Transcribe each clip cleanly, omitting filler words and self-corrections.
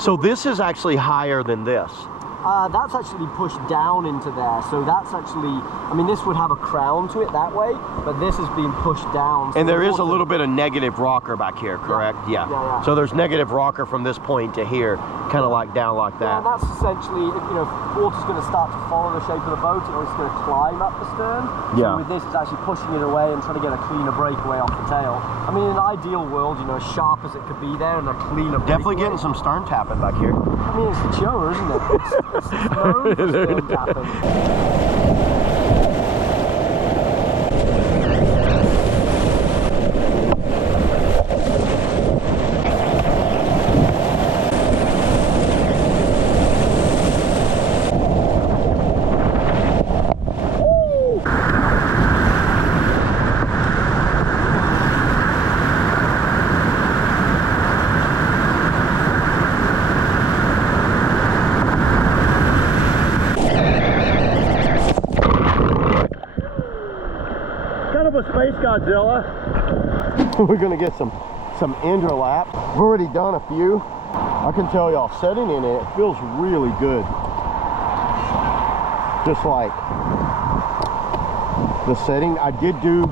So this is actually higher than this. That's actually pushed down into there, so that's actually, I mean, this would have a crown to it that way, but this is being pushed down. So and there is a little bit of negative rocker back here, correct? Yeah. So there's negative rocker from this point to here, kind of like down like that. Yeah, that's essentially, if water's going to start to follow the shape of the boat, it's going to climb up the stern. So with this, it's actually pushing it away and trying to get a cleaner breakaway off the tail. I mean, in an ideal world, as sharp as it could be there and a cleaner breakaway. Definitely getting some stern tapping back here. I mean, it's the Cheoah, isn't it? It's known for stern tapping. Space Godzilla. We're gonna get some Indra laps. We've already done a few. I can tell y'all, setting in it feels really good. Just like the setting. I did do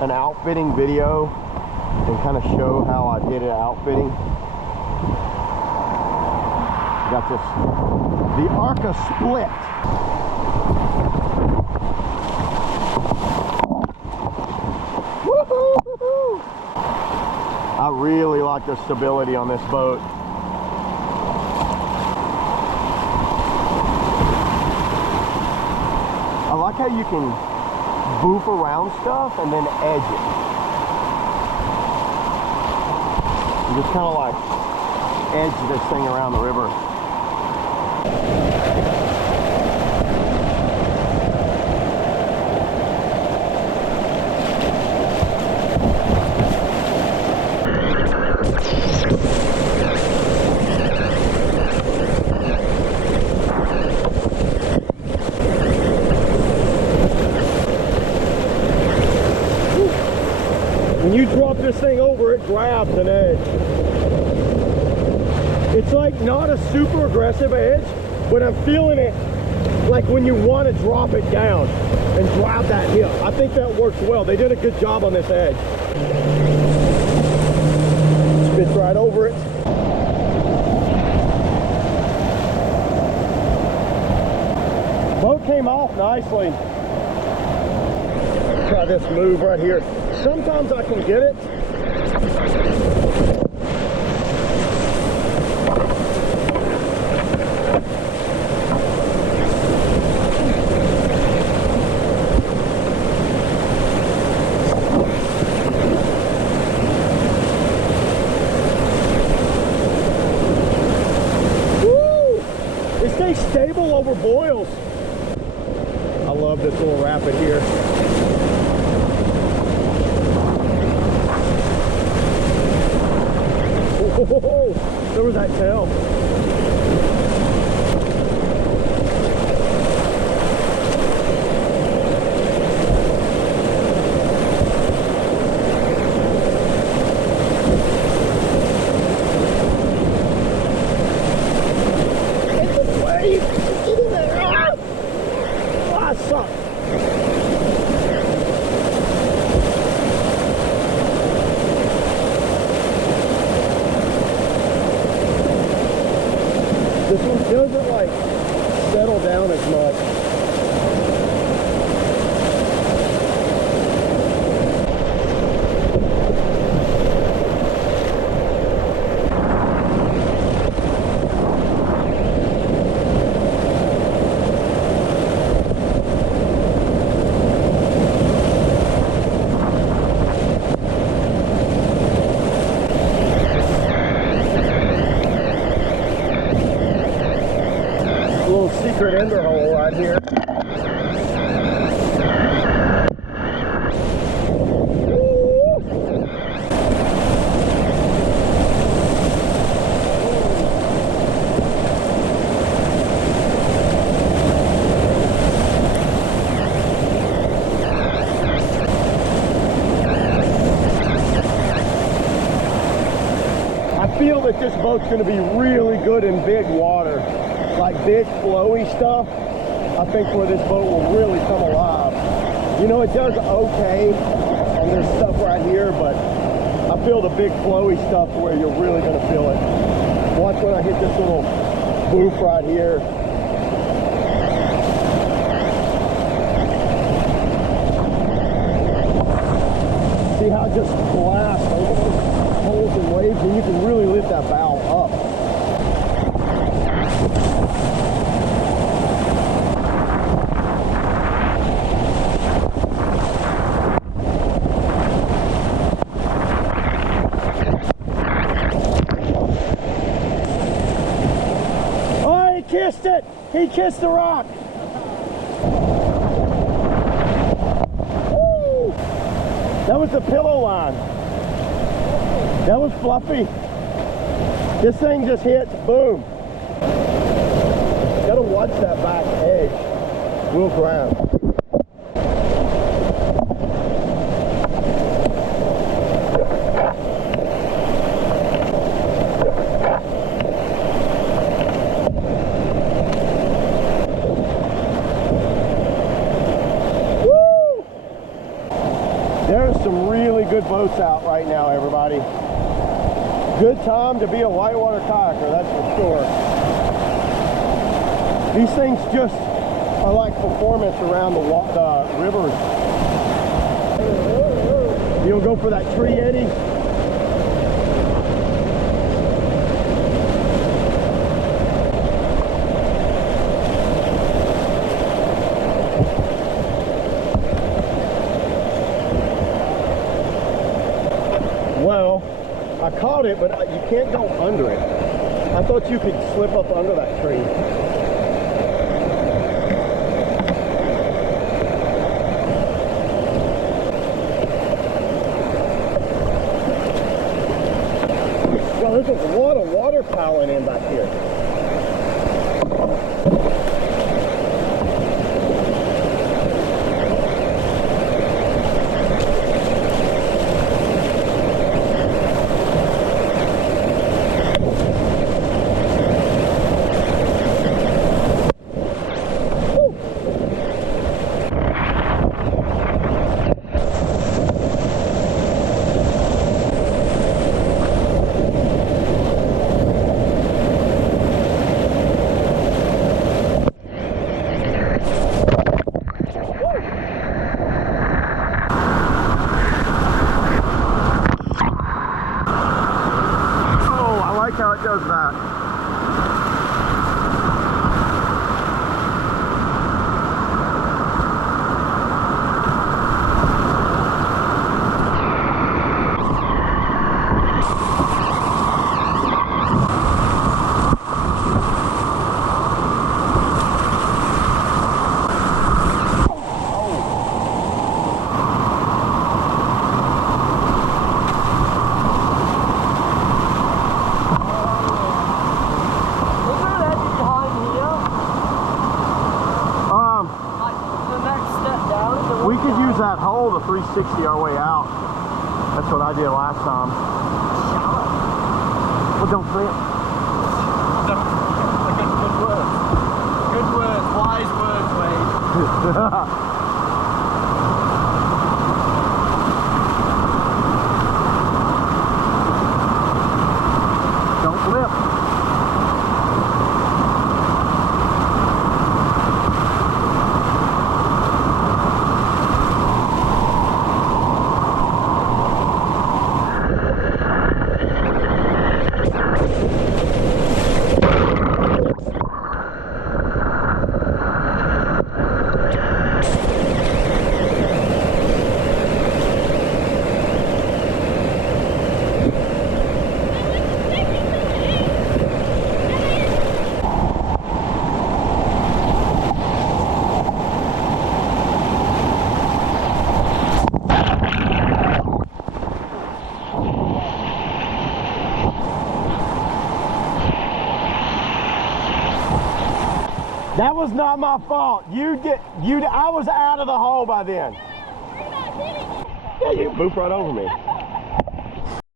an outfitting video and kind of show how I did it outfitting. Got this, the Arca split. I really like the stability on this boat. I like how you can boof around stuff and then edge it. You just kind of like edge this thing around the river. When you drop this thing over, it grabs an edge. It's like not a super aggressive edge, but I'm feeling it like when you want to drop it down and grab that hip. I think that works well. They did a good job on this edge. Spits right over it. Boat came off nicely. Try this move right here. Sometimes I can get it. Woo! It stays stable over boils. I love this little rapid here. Whoa, there was that tail. It's a wave. Get in there. Ah, it sucks. This one doesn't like settle down as much. Secret ender hole right here. I feel the this boat's gonna be really good in big water, like big flowy stuff. I think where this boat will really come alive. You know, it does okay, and there's stuff right here, but I feel the big flowy stuff where you're really gonna feel it. Watch when I hit this little boof right here. See how it just blasts over those holes and waves, and you can really lift that bow up. Oh, he kissed it! He kissed the rock! That was the pillow line. That was fluffy. This thing just hits, boom. Gotta watch that back edge. We'll grab. There's some really good boats out right now, everybody. Good time to be a whitewater kayaker, that's for sure. These things just are like performance around the rivers. You'll go for that tree eddy. Well, I caught it, but you can't go under it. I thought you could slip up under that tree. Well, there's a lot of water piling in back here. How it does that. We could use that hole to 360 our way out. That's what I did last time. Well, don't flip. Good words. Good words. Wise words, Wade. Don't flip. That was not my fault. I was out of the hole by then. Yeah, you booped right over me.